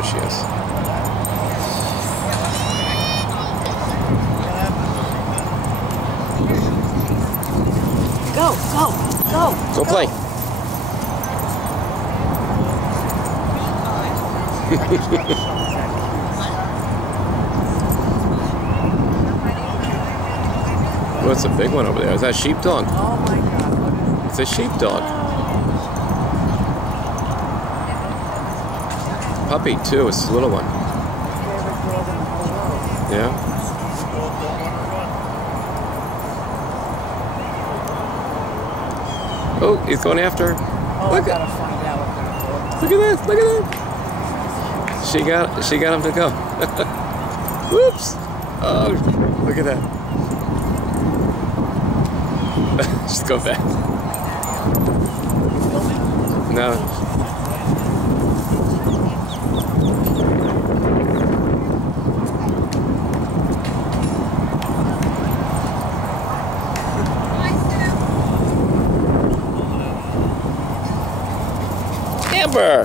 There she is. Go, go, go. Go play. What's a big one over there? Is that a sheepdog? Oh my God. It's a sheepdog. Puppy too. It's a little one. Favorite girl in the whole world. Yeah. Oh, he's going after her. Oh, Look I gotta find out what they're called. Look at this! Look at that! She got him to go. Whoops! Oh, look at that! Just go back. No. Amber!